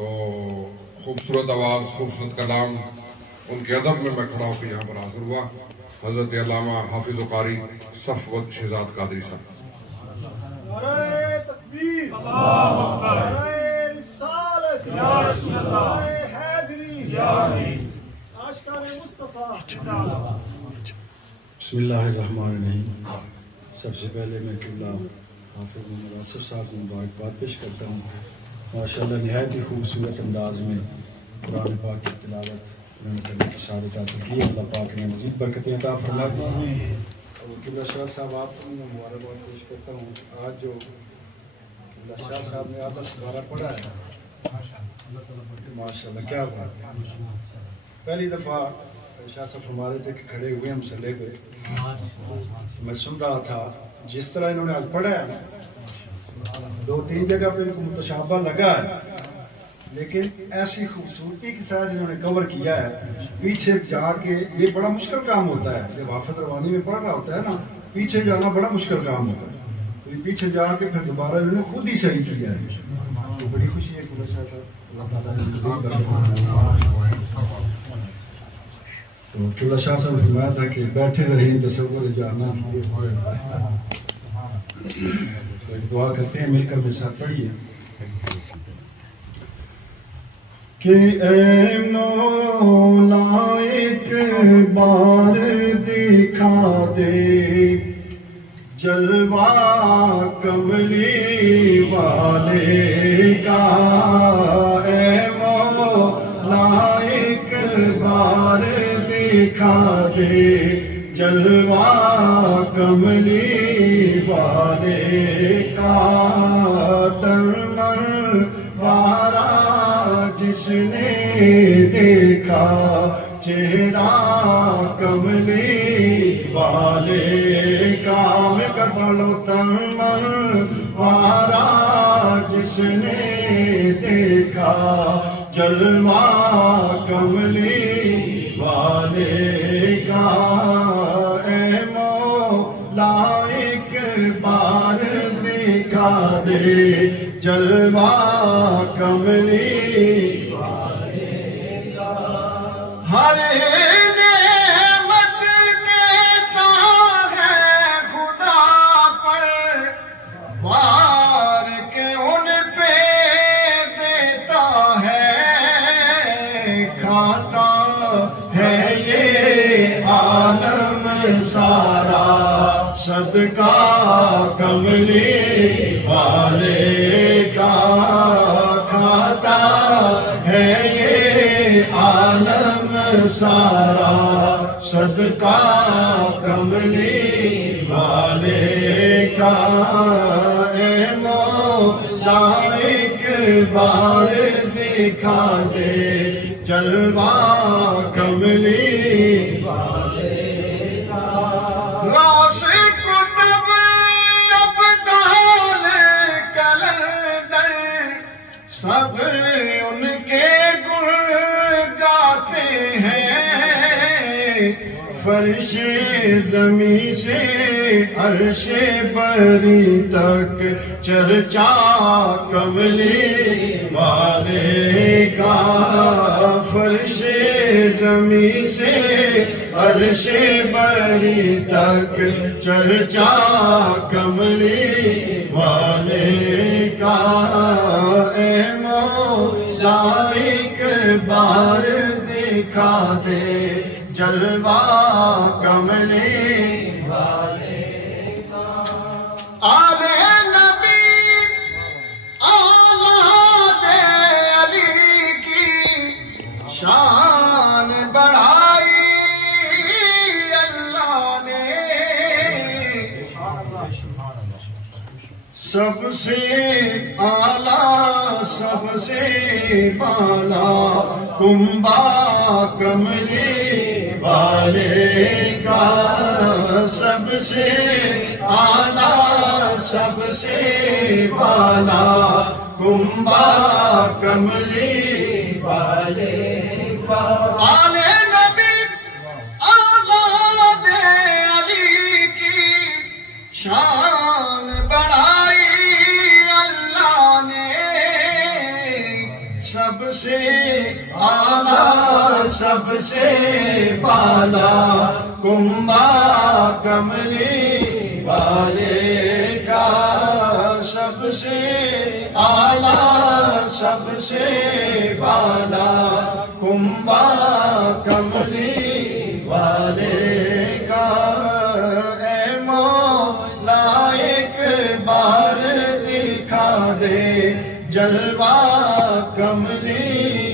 تو خوبصورت آواز، خوبصورت کلام، ان کے ادب میں کھڑا ہو کے یہاں پر حاضر ہوا. حضرت علامہ حافظ و قاری صفوت شہزاد قادری صاحب. نعرہ تکبیر، نعرہ رسالت، یا رسول اللہ، نعرہ حیدری، یا عاشقان مصطفیٰ. بسم اللہ الرحمن الرحیم. سب سے پہلے میں قبلہ حافظ محمد آصف صاحب کو مبارکباد پیش کرتا ہوں. ماشاءاللہ نہایت ہی خوبصورت انداز میں قرآن پاک کی تلاوت انہوں نے کرنے کی سعادت حاصل کی. اللہ پاک نے مزید برکتیں عطا فرمائے. اور قبلہ شاہ صاحب آپ کو میں مبارکباد پیش کرتا ہوں. آج جو قبلہ شاہ صاحب نے آدھا سپارہ پڑھا ہے ماشاءاللہ کیا بات ہے. پہلی دفعہ شاہ صاحب فرما رہے تھے کہ کھڑے ہوئے ہم مسلے پہ میں سن رہا تھا جس طرح انہوں نے آج پڑھا ہے 2-3 جگہ پہ ان کو متشابہ لگا ہے لیکن ایسی خوبصورتی کے ساتھ انہوں نے کور کیا ہے. پیچھے جا کے یہ بڑا مشکل کام ہوتا ہے جب حافظ روانی میں پڑھ رہا ہوتا ہے نا پیچھے جانا بڑا مشکل کام ہوتا ہے. تو یہ پیچھے جا کے پھر دوبارہ انہوں نے خود ہی صحیح کیا ہے. تو بڑی خوشی ہے قبلہ شاہ صاحب. اللہ تعالیٰ تو قبلہ شاہ صاحب نے فرمایا تھا کہ بیٹھے رہیں تصور جانا. تو ایک دعا کرتے ہیں مل کر میرے ساتھ پڑھیے کہ اے مولا ایک بار دکھا دے جلوہ کملی والے کا. اے مولا ایک بار دکھا دے جلوہ کملی والے کا. ترمن وارا جس نے دیکھا چہرہ کملی والے کا. میں کر بڑھو ترمن وارا جس نے دیکھا جلوہ کملی والے کا. اے مولا ایک بار دکھا دے جلوہ کملی والے کا. ہر نعمت دیتا ہے خدا پر وار کے ان پہ دیتا ہے. کھاتا ہے یہ عالم سارا صدقہ کملی والے کا. کھاتا ہے یہ عالم سارا صدقہ کملی والے کا. اے مولا ایک بار دکھا دے جلوہ کملی والے کا. غوث کتب ابدال کلندر سب ان کے گن گاتے ہیں. فرش زمین سے عرش بری تک چرچا کملی والے کا. فرش زمین سے عرش بری تک چرچا کملی والے کا. اے مولا ایک بار دکھا دے جلوہ کملی والے کا. آل نبی اولاد علی کی شان بڑھائی اللہ نے. سب سے اعلیٰ سب سے بالا کنبہ کملی والے کا. سب سے اعلیٰ سب سے بالا کنبہ کملی والے کا. آل نبی اولاد علی کی شان بڑھائی اللہ نے. سب سے آلہ سب سے بالا کنبا کملی والے کا، سب سے آلہ سب سے بالا کنبا کملی والے کا، اے مولا ایک بار دکھا دے جلوہ کملی